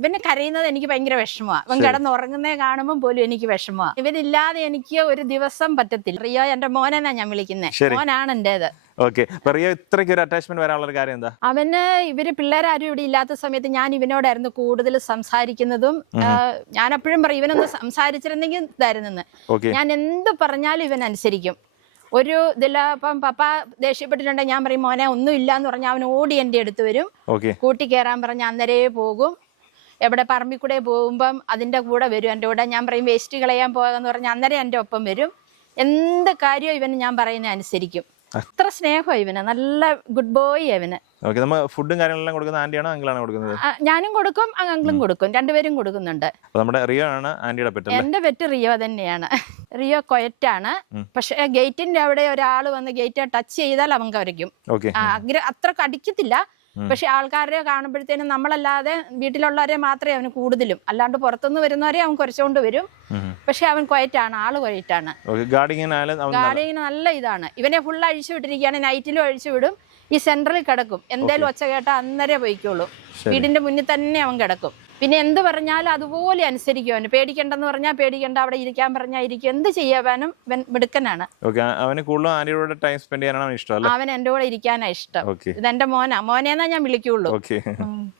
ഇവന് കരയുന്നത് എനിക്ക് ഭയങ്കര വിഷമമാണ്. ഇവൻ കിടന്നുറങ്ങുന്നേ കാണുമ്പോൾ പോലും എനിക്ക് വിഷമമാണ്. ഇവനില്ലാതെ എനിക്ക് ഒരു ദിവസം പറ്റത്തില്ല. റിയോ എന്റെ മോനെന്നാ ഞാൻ വിളിക്കുന്നത്. മോനാണ് എന്റേത്. ഇത്രയ്ക്ക് ഒരു അറ്റാച്ച്മെന്റ് വരാനുള്ള കാര്യം എന്താ? അവന് ഇവര് പിള്ളേരാരും ഇവിടെ ഇല്ലാത്ത സമയത്ത് ഞാൻ ഇവനോടായിരുന്നു കൂടുതൽ സംസാരിക്കുന്നതും. ഞാൻ എപ്പോഴും പറയും ഇവനൊന്ന് സംസാരിച്ചിരുന്നെങ്കിൽ ഇതായിരുന്നെന്ന്. ഞാൻ എന്ത് പറഞ്ഞാലും ഇവൻ അനുസരിക്കും. ഒരു ഇതില്ല ഇപ്പം പപ്പ ദേഷ്യപ്പെട്ടിട്ടുണ്ടെങ്കിൽ ഞാൻ പറയും മോനെ ഒന്നും ഇല്ലാന്ന് പറഞ്ഞാൽ അവൻ ഓടി എൻ്റെ അടുത്ത് വരും. കൂട്ടി കയറാൻ പറഞ്ഞ അന്നേരേ പോകും. എവിടെ പറമ്പിൽ കൂടെ പോകുമ്പം അതിൻ്റെ കൂടെ വരും എൻ്റെ കൂടെ. ഞാൻ പറയും വേസ്റ്റ് കളയാൻ പോകാന്ന് പറഞ്ഞാൽ അന്നേരം എൻ്റെ ഒപ്പം വരും. എന്ത് കാര്യവും ഇവന് ഞാൻ പറയുന്നത് അനുസരിക്കും. അത്ര സ്നേഹം ഇവന്. നല്ല ഗുഡ് ബോയ് ഇവന്. ഫുഡും കാര്യങ്ങളെല്ലാം കൊടുക്കുന്നത് ആന്റിയാണോ അങ്കിളാണോ കൊടുക്കുന്നത്? ഞാനും കൊടുക്കും അങ്കിളും കൊടുക്കും. രണ്ടുപേരും കൊടുക്കുന്നുണ്ട്. നമ്മുടെ റിയോ ആണ് ആന്റിയുടെ പെറ്റ്. എന്റെ പെറ്റ് റിയോ തന്നെയാണ്. റിയോ കൊയറ്റാണ്. പക്ഷെ ഗേറ്റിന്റെ അവിടെ ഒരാൾ വന്ന് ഗേറ്റ് ടച്ച് ചെയ്താൽ അവൻ കരയ്ക്കും. അത്ര കടിക്കത്തില്ല. പക്ഷെ ആൾക്കാരെ കാണുമ്പോഴത്തേനും നമ്മളല്ലാതെ വീട്ടിലുള്ളവരെ മാത്രമേ അവന് കൂടുതലും, അല്ലാണ്ട് പുറത്തുനിന്ന് വരുന്നവരെ അവൻ കുറച്ചുകൊണ്ട് വരും. പക്ഷെ അവൻ ക്വയറ്റാണ്, ആള് ക്വയറ്റാണ്. ഗാർഡിങ്ങിന് നല്ല ഇതാണ്. ഇവനെ ഫുൾ അഴിച്ചു വിട്ടിരിക്കുകയാണ്. നൈറ്റിലും അഴിച്ചു വിടും. ഈ സെന്ററിൽ കിടക്കും. എന്തായാലും ഒച്ച കേട്ടാ അന്നേരം പോയിക്കോളൂ. വീടിന്റെ മുന്നിൽ തന്നെ അവൻ കിടക്കും. പിന്നെ എന്ത് പറഞ്ഞാലും അതുപോലെ അനുസരിക്കും. അവന് പേടിക്കണ്ടെന്ന് പറഞ്ഞാൽ പേടിക്കണ്ട, അവിടെ ഇരിക്കാൻ പറഞ്ഞാൽ ഇരിക്കും. എന്ത് ചെയ്യാനും മിടുക്കനാണ്. അവൻ എന്റെ കൂടെ ഇരിക്കാനാ ഇഷ്ടം. ഇതെന്റെ മോനാ. മോനേന്നാ ഞാൻ വിളിക്കുള്ളൂ.